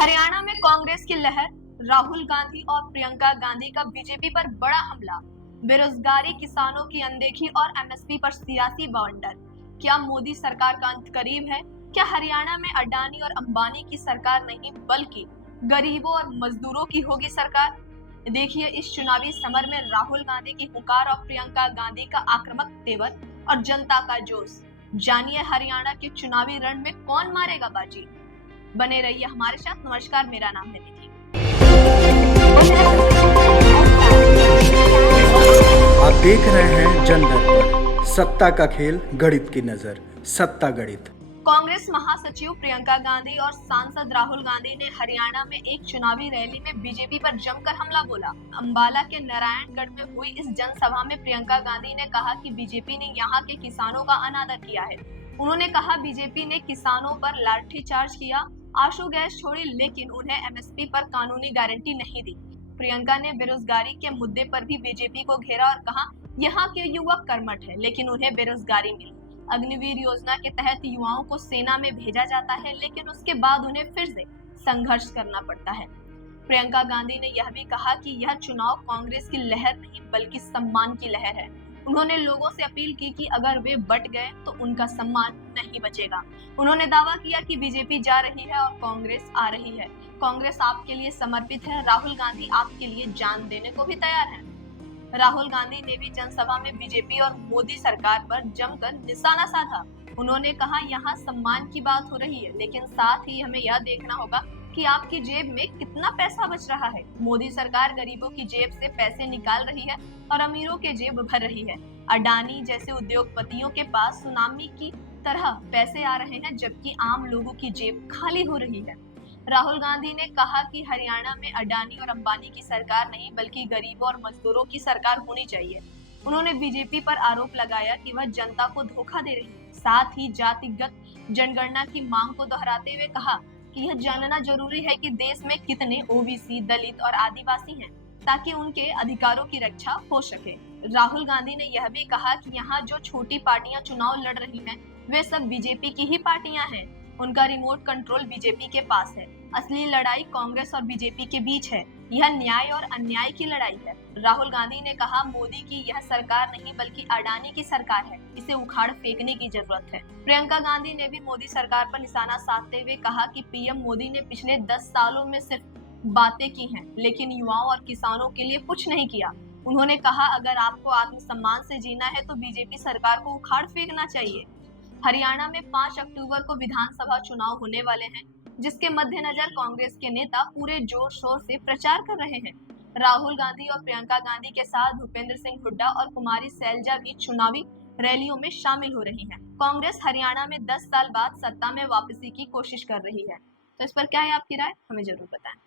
हरियाणा में कांग्रेस की लहर, राहुल गांधी और प्रियंका गांधी का बीजेपी पर बड़ा हमला, बेरोजगारी, किसानों की अनदेखी और एमएसपी पर सियासी बवंडर। क्या मोदी सरकार का अंत करीब है? क्या हरियाणा में अडानी और अंबानी की सरकार नहीं बल्कि गरीबों और मजदूरों की होगी सरकार? देखिए इस चुनावी समर में राहुल गांधी की हुंकार और प्रियंका गांधी का आक्रामक तेवर और जनता का जोश। जानिए हरियाणा के चुनावी रण में कौन मारेगा बाजी। बने रहिए हमारे साथ। नमस्कार, मेरा नाम है निधि। आप देख रहे हैं जन दर्पण, सत्ता का खेल, गणित की नजर, सत्ता गणित। कांग्रेस महासचिव प्रियंका गांधी और सांसद राहुल गांधी ने हरियाणा में एक चुनावी रैली में बीजेपी पर जमकर हमला बोला। अंबाला के नारायणगढ़ में हुई इस जनसभा में प्रियंका गांधी ने कहा कि बीजेपी ने यहाँ के किसानों का अनादर किया है। उन्होंने कहा बीजेपी ने किसानों पर लाठीचार्ज किया, आंसू गैस छोड़ी, लेकिन उन्हें एमएसपी पर कानूनी गारंटी नहीं दी। प्रियंका ने बेरोजगारी के मुद्दे पर भी बीजेपी को घेरा और कहा यहाँ के युवक कर्मठ है लेकिन उन्हें बेरोजगारी मिली। अग्निवीर योजना के तहत युवाओं को सेना में भेजा जाता है लेकिन उसके बाद उन्हें फिर से संघर्ष करना पड़ता है। प्रियंका गांधी ने यह भी कहा कि यह चुनाव कांग्रेस की लहर नहीं बल्कि सम्मान की लहर है। उन्होंने लोगों से अपील की कि अगर वे बट गए तो उनका सम्मान नहीं बचेगा। उन्होंने दावा किया कि बीजेपी जा रही है और कांग्रेस आ रही है। कांग्रेस आपके लिए समर्पित है, राहुल गांधी आपके लिए जान देने को भी तैयार है। राहुल गांधी ने भी जनसभा में बीजेपी और मोदी सरकार पर जमकर निशाना साधा। उन्होंने कहा यहाँ सम्मान की बात हो रही है लेकिन साथ ही हमें यह देखना होगा कि आपकी जेब में कितना पैसा बच रहा है। मोदी सरकार गरीबों की जेब से पैसे निकाल रही है और अमीरों के जेब भर रही है। अडानी जैसे उद्योगपतियों के पास सुनामी की तरह पैसे आ रहे हैं जबकि आम लोगों की जेब खाली हो रही है। राहुल गांधी ने कहा कि हरियाणा में अडानी और अंबानी की सरकार नहीं बल्कि गरीबों और मजदूरों की सरकार होनी चाहिए। उन्होंने बीजेपी पर आरोप लगाया कि वह जनता को धोखा दे रही है। साथ ही जातिगत जनगणना की मांग को दोहराते हुए कहा कि यह जानना जरूरी है कि देश में कितने ओबीसी, दलित और आदिवासी हैं ताकि उनके अधिकारों की रक्षा हो सके। राहुल गांधी ने यह भी कहा कि यहाँ जो छोटी पार्टियां चुनाव लड़ रही हैं, वे सब बीजेपी की ही पार्टियां हैं। उनका रिमोट कंट्रोल बीजेपी के पास है। असली लड़ाई कांग्रेस और बीजेपी के बीच है। यह न्याय और अन्याय की लड़ाई है। राहुल गांधी ने कहा मोदी की यह सरकार नहीं बल्कि अडानी की सरकार है, इसे उखाड़ फेंकने की जरूरत है। प्रियंका गांधी ने भी मोदी सरकार पर निशाना साधते हुए कहा कि पीएम मोदी ने पिछले 10 सालों में सिर्फ बातें की हैं लेकिन युवाओं और किसानों के लिए कुछ नहीं किया। उन्होंने कहा अगर आपको आत्मसम्मान से जीना है तो बीजेपी सरकार को उखाड़ फेंकना चाहिए। हरियाणा में 5 अक्टूबर को विधानसभा चुनाव होने वाले हैं जिसके मद्देनजर कांग्रेस के नेता पूरे जोर शोर से प्रचार कर रहे हैं। राहुल गांधी और प्रियंका गांधी के साथ भूपेंद्र सिंह हुड्डा और कुमारी सैलजा भी चुनावी रैलियों में शामिल हो रही हैं। कांग्रेस हरियाणा में 10 साल बाद सत्ता में वापसी की कोशिश कर रही है। तो इस पर क्या है आपकी राय, हमें जरूर बताएं।